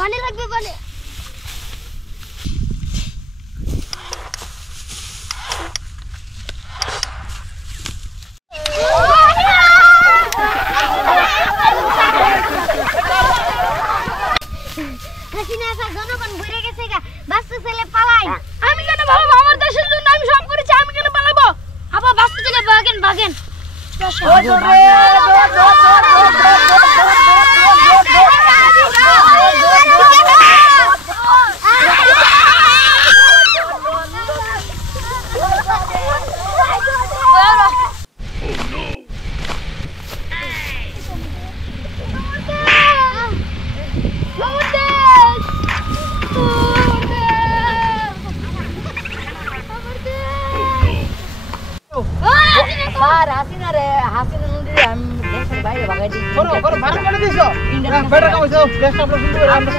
পানি লাগবে পানি হাসিনা স্যার জনগণ ঘুরে গেছে গা বাচ্চা ছেলে পালাই আমি কেন পালাবো আমার দেশের জন্য আমি সব করেছি আমি কেন পালাবো আবার বাচ্চা ছেলে ভাগেন ভাগেন হাসিনা রে হাসিনা নদী আমি দেশের বাইরে ভাগাই দিই করো করো ভাড়া করে দিছো বেটা কামাইছো দেশটা আমরা সুন্দর আমরা